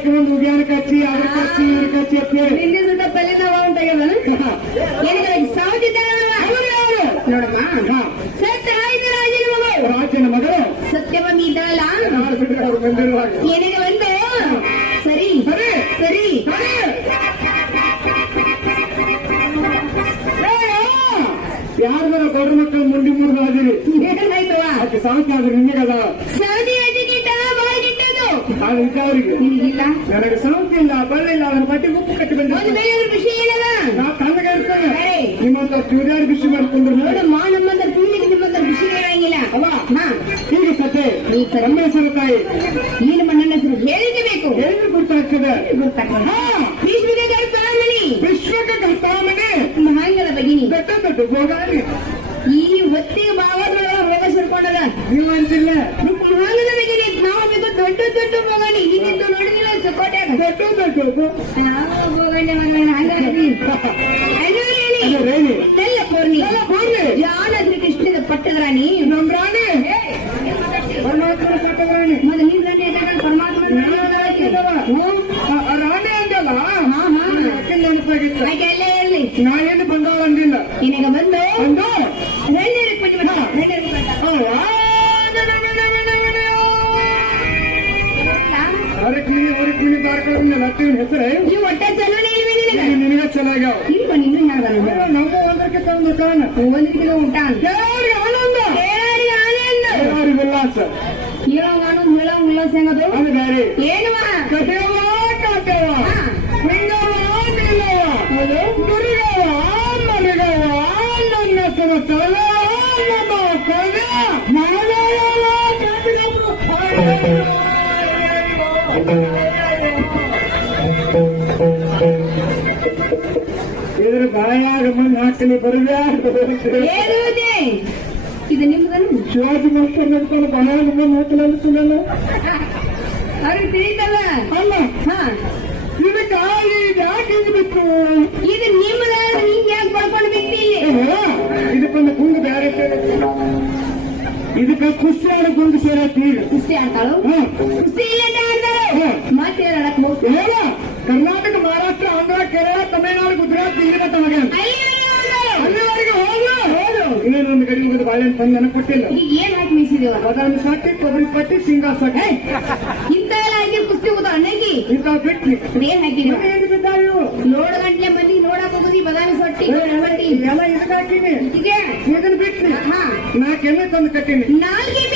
ಕಾಲಕ್ಕೆ ಒಂದು ಉದ್ಯಾನ ಕಚ್ಚಿ ಅದ್ರ ಕಚ್ಚಿ ಇವ್ರ ಕಚ್ಚಿ ಅಂತ ಹೇಳಿ ನಿನ್ನೆ ಸುತ್ತ ಪಲ್ಲಿನ ಉಂಟಾಗ್ಯದ ಏನಿಗೆ ಸಾವುದಿದ್ದಾರ ನೋಡಮ್ಮ ಸತ್ಯ ಆಯ್ತು ರಾಜನ ಮಗಳು ರಾಜನ ಮಗಳು ಸತ್ಯವತಿ ಇದ್ದಾಳಲ್ಲ ಅವ್ರು ಬಂದಿರುವಾಗ ಏನಿಗೆ ಬಂದು ಸರಿ ಸರಿ ಸರಿ ಸರಿ ಯಾರ್ದಾರ ಗೌಡ್ರ ಮಕ್ಕಳು ಮುಂಡಿ ಮುರಿದು ಹಾದಿರಿ ಏನಾಯ್ತವ ಅದಕ್ಕೆ ಸಾವತಿ ಆದ್ರೆ ನಿನ್ನಗದ ಸೌದಿ ಅಜ್ಜಿಗಿಟ್ಟ ಬಾಯಿಗಿಟ್ಟದು ನಾನು ಇದ್ದ ಅವರಿಗೆ ನಿನಗಿಲ್ಲ ನನಗೆ ಸಾವತಿ ಇಲ್ಲ ಬಳ್ಳಿಲ್ಲ ಅದನ್ನ ಬಟ್ಟೆ ಉಪ್ಪು ಕಟ್ಟಿ ಒಂದು ಬಂದಿದ್ದೆ ಬೇರೆ ವಿಷಯ ಏನದ ನಾ ತಣ್ಣಗೆ ಇರ್ತೇನೆ ಸರಿ ನಿಮ್ಮಂತ ಚೂರ್ಯಾರು ಬಿಸಿ ಮಾಡಿಕೊಂಡ್ರು ನೋಡಮ್ಮ ನಮ್ಮಂತ ಪೀಳಿಗೆ ನಿಮ್ಮಂತ ವಿಷಯ ಇರಂಗಿಲ್ಲ ಅಲ್ಲ ಹಾ ಹೀಗೆ ಕತೆ ಈ ರಮೇಶ್ವರ ತಾಯಿ ನೀನು ನನ್ನ ಹೆಸರು ಹೇಳಿಕೆ ಬೇಕು ಹೇಳಿದ್ರೆ ಗೊತ್ತಾಗ್ತದೆ ಹಾ ಭೀಷ್ಮಿಗೆ ಕರ್ತಾಮಣಿ ವಿಶ್ವಕ್ಕೆ ಕರ್ತಾಮನೆ ಮಹಾಂಗಲ ಭಗಿನಿ ಬೆಟ್ಟ ದೊಡ್ಡ ಹೋಗಾರಿ ಈ ಹೊತ್ತಿಗೆ ಭಾವದೊಳಗ ಹೋಗ ಸೇರ್ಕೊಂಡದ ನೀವು ಅಂತಿಲ್ಲ ಮಹಾಂಗಲ ಭಗಿನಿ ನಾವು ಬೇಕು ದೊಡ್ಡ ದೊಡ್ಡ ಹೋಗಣಿ ನೀನಿಂದು ನೋಡಿದಿಲ್ಲ ಚಕೋಟ್ಯಾಗ ದೊಡ್ಡ ದೊಡ್ಡ ನಾವು ಹೋಗಂಡೆ ಮಗನ ಹಂಗಾಗಿ ರೇಣಿ ಇದೆಲ್ಲ ಪೂರ್ಣಿ ಎಲ್ಲ ಪೂರ್ಣಿ ಜಾನ ಶ್ರೀ ಕೃಷ್ಣದ ಪಟ್ಟದ ರಾಣಿ ನಮ್ ರಾಣಿ ಪರಮಾತ್ಮನ ಪಟ್ಟರಾಣಿ ಮತ್ತೆ ನಿನ್ ರಾಣಿ ಯಾಕಂದ್ರೆ ಪರಮಾತ್ಮ ರಾಣಿ ಅಂದಲ್ಲ ನೆನಪಾಗಿತ್ತು ಯಾಕೆ ಎಲ್ಲೇ ಇರ್ಲಿ ನಾ ಏನು ಬಂದಾಳ ಅಂದಿಲ್ಲ ನಿನಗ ಬಂದು ಅಂದು ರೆಂಡರಿಗೆ ಕೊಟ್ಟು ಅವ್ರಿಗೆ ಕುಣಿ ಬಾರ್ಕೊಂಡ ಲಕ್ಷ್ಮೀನ ಹೆಸರೇ ನೀವು ಒಟ್ಟ ಚಲೋನೇ ಇಲ್ವೇ ನಿನಗ ನಿನಗ ಚೆನ್ನಾಗ್ಯಾವ ಇಲ್ವ ನಿನ್ನ ಹೇಳ್ದ ನಮ್ಮ ಒಂದಕ್ಕೆ ತಂದು ಕಾಣ ಒಂದು ಕಿಲೋ ಊಟ ಯಾರಿಗೆ ಆನಂದ ಬೇರೆ ಆನಂದ ಯಾರಿಗೆ ಉಲ್ಲಾಸ ಹೇಳೋ ಆನಂದ ಹೇಳೋ ಉಲ್ಲಾಸ ಹೆಂಗದು ಅದು ಬೇರೆ ಏನುವ ಕಥೆಯವ ಕಾಟವ ಹಿಂಗವ ನೀಲವ ದುರ್ಗವ ಮರಿಗವ ನನ್ನ ಸಮತಲ ನಮ್ಮ ಕಲ ಇದ್ರ ಬಾಯಾಗ ಮುಂದೆ ಹಾಕಲಿ ಏನುವುದೇ ಇದು ನಿಮ್ದನ್ನು ಶಿವಾಜಿ ಮಾಸ್ಟರ್ ಅಂತ ಬಾಯಾಗ ಮುಂದೆ ಹಾಕಲಿ ಅನ್ಸಲ್ಲ ಅವ್ರಿಗೆ ತಿಳಿತಲ್ಲ ಅಲ್ಲ ಹಾ ಇದಕ್ಕೆ ಯಾಕೆ ಹಿಂಗ್ ಬಿತ್ತು ಇದು ನಿಮ್ಮದ ನಿಂಗೆ ಯಾಕೆ ಪಡ್ಕೊಂಡು ಬಿಟ್ಟಿ ಇದಕ್ಕೊಂದು ಗುಂಡು ಬೇರೆ ಇದಕ್ಕೆ ಕುಸ್ತಿ ಆಡಕ್ ಒಂದು ಸೇರತ್ತಿ ಕುಸ್ತಿ ಆಡ್ತಾಳು ಕುಸ್ತಿ ಇಲ್ಲ ಆಡ್ತಾಳು ಮತ್ತೆ ಆಡಕ್ ಹೋಗ್ತು ಹೇಳ ಕರ್ನಾಟಕ ಮಹಾರಾಷ್ಟ್ರ ಆಂಧ್ರ ಕೇರಳ ತಮಿಳುನಾಡು ಗುಜರಾತ್ ಇಲ್ಲಿನ ತಮಗೆ ಅಲ್ಲಿವರೆಗೆ ಹೋದ್ರು ಇನ್ನೊಂದು ಗಡಿ ಮುಗಿದ ಬಾಳೆಹಣ್ಣು ತಂದು ನನಗೆ ಕೊಟ್ಟಿಲ್ಲ ಈಗ ಏನ್ ಹಾಕಿ ಮೀಸಿದೇವ ಬದಾಮಿ ಸಾಕಿ ಕೊಬ್ಬರಿ ಪಟ್ಟಿ ಶೇಂಗಾ ಸಾಕಿ ಇಂತ ಎಲ್ಲ ಹಾಕಿ ಕುಸ್ತಿ ಹೋದ ಅಣ್ಣಗಿ ಇಂಥ ಬಿಟ್ಟಿ ಏನ್ ಹಾಕಿದೀವ ಏನು ಬಿದ್ದಾವು ನೋಡ ಗಂಟ್ಲೆ ಮಂದಿ ನೋಡಕ್ ಹೋಗುದಿ ಬದಾಮಿ ಸೊಟ್ಟಿ ರೊಟ್ಟಿ ಎಲ್ಲ ಇದಕ್ಕೆ ಹಾಕಿನಿ ಇದಕ್ಕೆ ಇದನ್ನ ಬಿಟ್ಟಿ ಹಾ 4 ಎಮ್ಮೆ ತಂದು ಕಟ್ಟಿನಿ 4